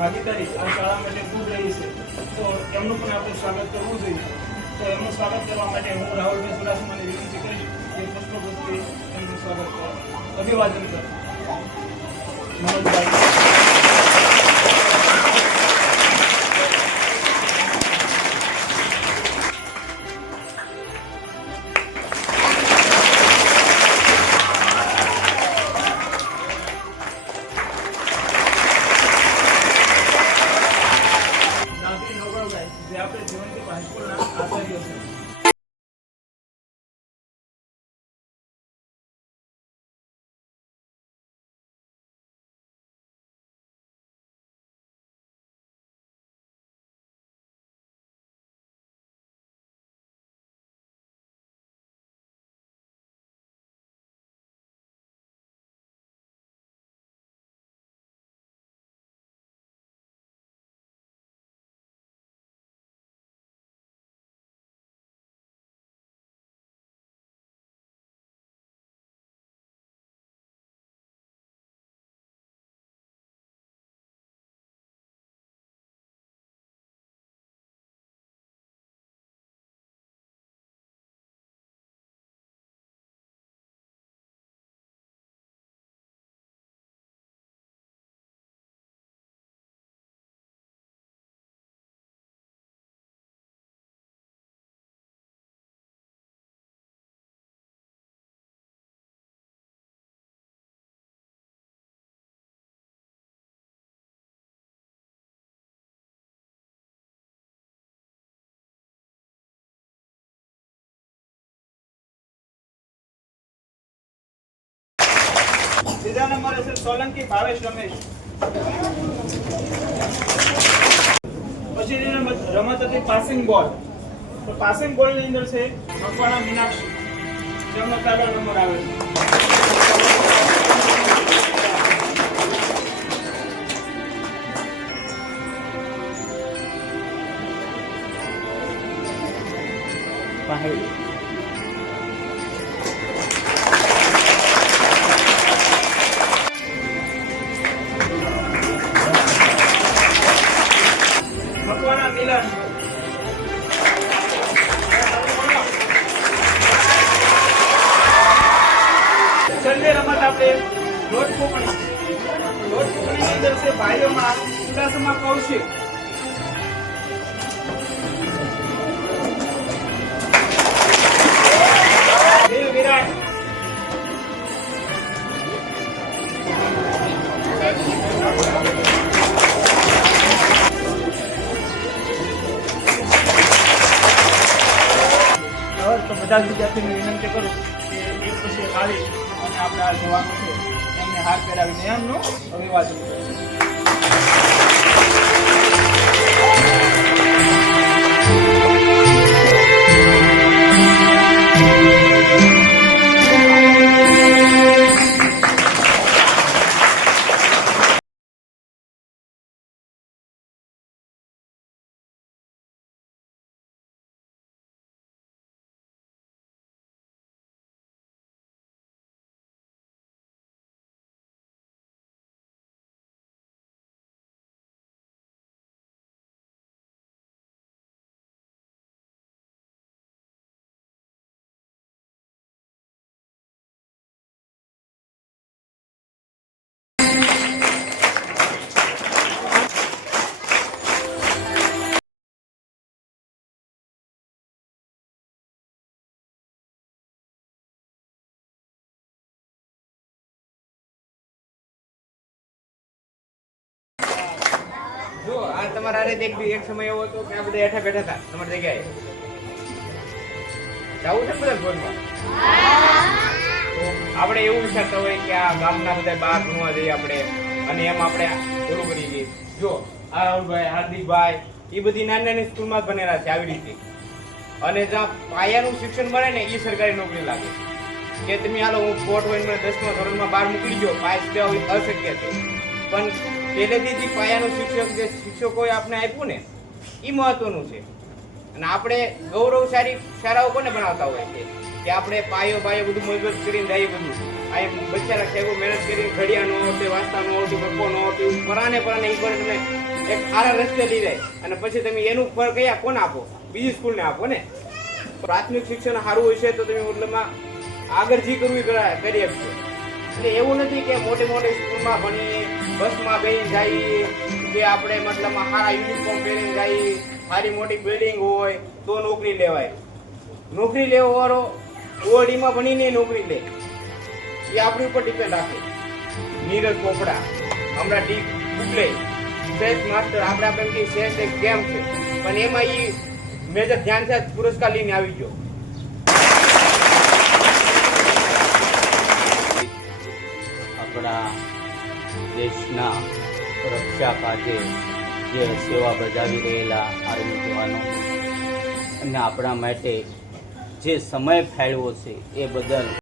ભાગીદારી આ શાળા માટે ખૂબ રહી છે, તો એમનું પણ આપણે સ્વાગત કરવું જોઈએ. તો એમનું સ્વાગત કરવા માટે હું રાહુલભાઈ ચુડાસમાને વિનંતી કરીશ કે પુષ્પગુચ્છથી એમનું સ્વાગત કરો. અભિવાદન કરો. મનોજભાઈ. જે આપણે જીવનદીપ હાઈસ્કૂલના આચાર્ય છે. બીજા નંબરે છે સોલંકી ભાવેશ રમેશ. પછીની રમત હતી પાસિંગ બોલ. તો પાસિંગ બોલ ની અંદર છે મકવાણા મીનાક્ષી, જેમનો પહેલો નંબર આવે છે. મકવાણા મિલન. છેલ્લી રમત આપણે લોટ ફૂંકણી. લોટ ફૂંકણીની અંદર છે ભાઈઓમાં ચુડાસમા કૌશિક. વિરાટ. તો બધા જ વિદ્યાર્થીઓને વિનંતી કરું કે એક પછી એક આવી અને આપણે આ જવાનું છે એમને હાથ પહેરાવીને એમનું અભિવાદન કરે. જો આ તમારા આરે એક સમય એવો હતો કે આ બધા હેઠા બેઠા હતા તમારી જગ્યાએ જવું છે બધા ગોળમાં. તો આપણે એવું વિચારતા હોય કે આ ગામના બધા બહાર ભણવા જઈએ આપણે અને એમ આપણે ઓલું કરી ગઈ. જો આ રાહુલભાઈ, હાર્દિકભાઈ એ બધી નાની નાની સ્કૂલમાં જ ભણેલા છે આવી રીતે. અને જ્યાં પાયાનું શિક્ષણ મળે ને એ સરકારી નોકરી લાગે કે તમે હાલો હું કોર્ટ હોય મને 10મા ધોરણમાં બહાર મોકલી ગયો, પાસ દેવા અશક્ય છે. પણ પહેલેથી પાયાનું શિક્ષકોએ આપણે આપ્યું ને એ મહત્વનું છે. અને આપણે ગૌરવશાળી શાળાઓ કોને બનાવતા હોય છે કે આપણે પાયો બધું મજબૂત કરીને જઈએ બધું આ બચ્ચારા ખેગો મહેનત કરીને ઘડિયા ન આવતી, વાંચતા ન આવતું, ગપ્પો ન આવતી, પરાને એ પણ તમે એક સારા રસ્તે લઈ જાય અને પછી તમે એનું ફળ કયા કોને આપો? બીજી સ્કૂલને આપો ને. પ્રાથમિક શિક્ષણ સારું હોય છે તો તમે મતલબમાં આગળ જે કરવું એ કરી શકશો. એટલે એવું નથી કે મોટી મોટી સ્કૂલમાં ભણીએ, બસમાં બેસી જઈએ, કે આપણે મતલબમાં સારા યુનિફોર્મ પહેરીને જઈએ, સારી મોટી બિલ્ડિંગ હોય તો નોકરી લેવાય. નોકરી લેવા વાળો ઓડીમાં ભણીને નોકરી લે, એ આપણી ઉપર ડિપેન્ડ રાખે. નીરજ ચોપડા હમણાં ડી શ્રેષ્ઠ માસ્ટર આપણે કહીએ શ્રેષ્ઠ એક ગેમ છે, પણ એમાં એ મેજર ધ્યાનથી પુરસ્કાર લઈને આવી ગયો. આપણા દેશના રક્ષા કાજે જે સેવા બજાવી રહેલા આર્મી જવાનો અને આપણા માટે જે સમય ફાળવ્યો છે એ બદલ